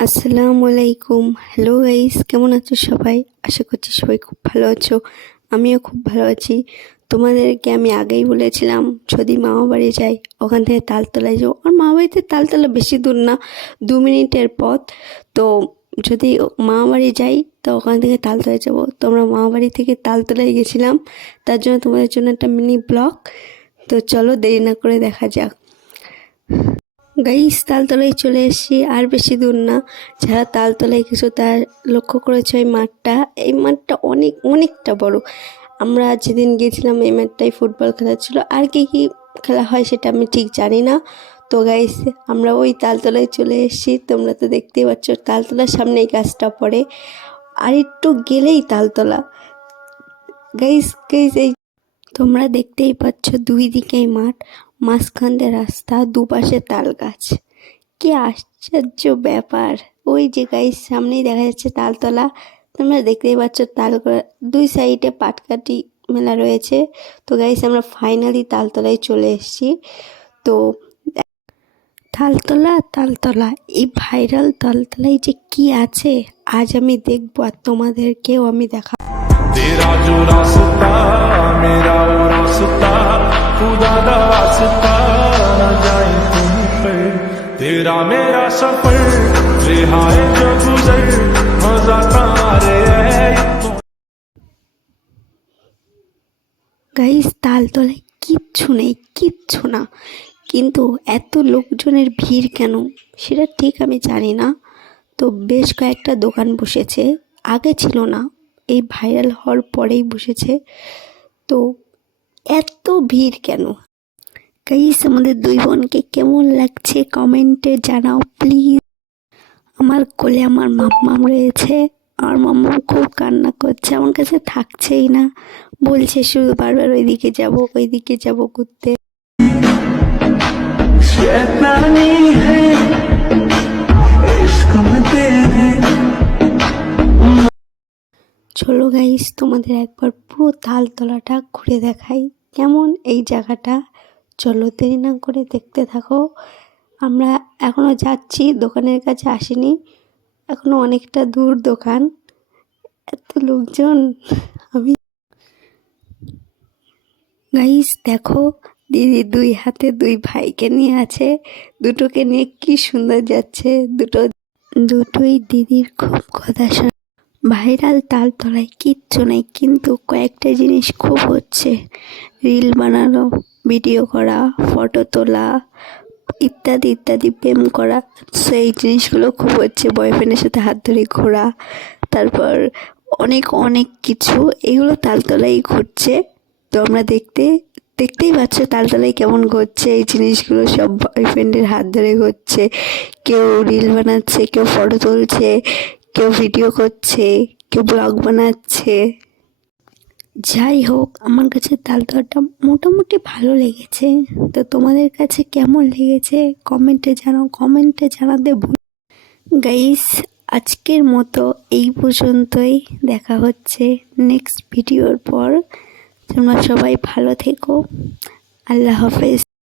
আসসালামু আলাইকুম। Hello guys, কেমন আছো সবাই? আশা করছি সবাই খুব ভালো আছো। আমিও খুব ভালো আছি। তোমাদেরকে আমি আগেই বলেছিলাম যদি মামা বাড়ি যাই ওখান থেকে তালতলায় যাবো। আর মামা বাড়িতে তালতলা বেশি দূর না, 2 মিনিটের পথ। তো যদি মামা বাড়ি যাই তো ওখান থেকে তালতলায় যাবো। তো আমরা মামা বাড়ি থেকে তালতলায় গেছিলাম, তার জন্য তোমাদের জন্য একটা মিনি ব্লগ। তো চলো দেরি না করে দেখা যাক। গাইস, তালতলায় চলে এসেছি, আর বেশি দূর না। যারা তালতলায় কিছু তার লক্ষ্য করেছে ওই মাঠটা, এই মাঠটা অনেকটা বড়। আমরা যেদিন গেছিলাম এই মাঠটাই ফুটবল খেলা ছিল, আর কি কি খেলা হয় সেটা আমি ঠিক জানি না। তো গাইস, আমরা ওই তালতলায় চলে এসেছি। তোমরা তো দেখতেই পাচ্ছ তালতলার সামনে এই গাছটা পড়ে, আর একটু গেলেই তালতলা। গাইস গাইস এই তোমরা দেখতেই পাচ্ছ দুই দিকেই মাঠ, মাঝখান দিয়ে রাস্তা, দুপাশে তাল গাছ। কি আশ্চর্য ব্যাপার! ওই যে গাইস সামনেই দেখা যাচ্ছে তালতলা। তোমরা দেখতেই পাচ্ছ দুই সাইডে পাটকাঠি মেলা রয়েছে। তো গাইস আমরা ফাইনালি তালতলায় চলে এসেছি। তো তালতলা এই ভাইরাল তালতলায় যে কি আছে আজ আমি দেখবো, আর তোমাদেরকেও আমি দেখাবো। तेरा जो रास्ता मेरा वो रास्ता खुदा दा वास्ता न जाए तुम पर तेरा मेरा सफर रिहाए जो गुजर मजा तारे গাইস তালতলায় কিচ্ছু না, কিন্তু এত লোকজনের ভিড় কেন সেটা ঠিক আমি জানি না। তো বেশ কয়েকটা দোকান বসেছে, আগে ছিল না, এই ভাইরাল হওয়ার পরেই বসেছে। তো এত ভিড় কেন? গাইস আমাদের দুই বোনকে কেমন লাগছে কমেন্টে জানাও প্লিজ। আমার কোলে আমার মাম্মাম রয়েছে, আর মাম্মাম খুব কান্না করছে, আমার কাছে থাকছেই না, বলছে শুধু বারবার ওইদিকে যাব ঘুরতে। চলো গাইস তোমাদের একবার পুরো তালতলাটা ঘুরে দেখাই কেমন এই জায়গাটা। চলো দেরি না করে দেখতে থাকো। আমরা এখনো যাচ্ছি, দোকানের কাছে আসিনি, এখনো অনেকটা দূর দোকান। এত লোকজন, আমি গাইস দেখো দিদি দুই হাতে দুই ভাইকে নিয়ে আছে, দুটোকে নিয়ে কি সুন্দর যাচ্ছে। দুটোই দিদির খুব কথা শোনে। ভাইরাল তালতলায় কিচ্ছু নেই, কিন্তু কয়েকটা জিনিস খুব হচ্ছে। রিল বানানো, ভিডিও করা, ফটো তোলা, ইত্যাদি প্রেম করা, সেই জিনিসগুলো খুব হচ্ছে। বয়ফ্রেন্ডের সাথে হাত ধরে ঘোরা, তারপর অনেক কিছু, এগুলো তালতলায় ঘটছে। তো আমরা দেখতেই পাচ্ছ তালতলায় কেমন ঘটছে এই জিনিসগুলো। সব বয়ফ্রেন্ডের হাত ধরে ঘটছে, কেউ রিল বানাচ্ছে, কেউ ফটো তুলছে, কেউ ভিডিও করছে, কেউ ব্লগ বানাচ্ছে। যাই হোক, আমার কাছে তালতলাটা মোটামুটি ভালো লেগেছে। তো তোমাদের কাছে কেমন লেগেছে কমেন্টে জানাতে ভুল। গাইস আজকের মতো এই পর্যন্তই, দেখা হচ্ছে নেক্সট ভিডিওর পর। তোমরা সবাই ভালো থেকো, আল্লাহ হাফেজ।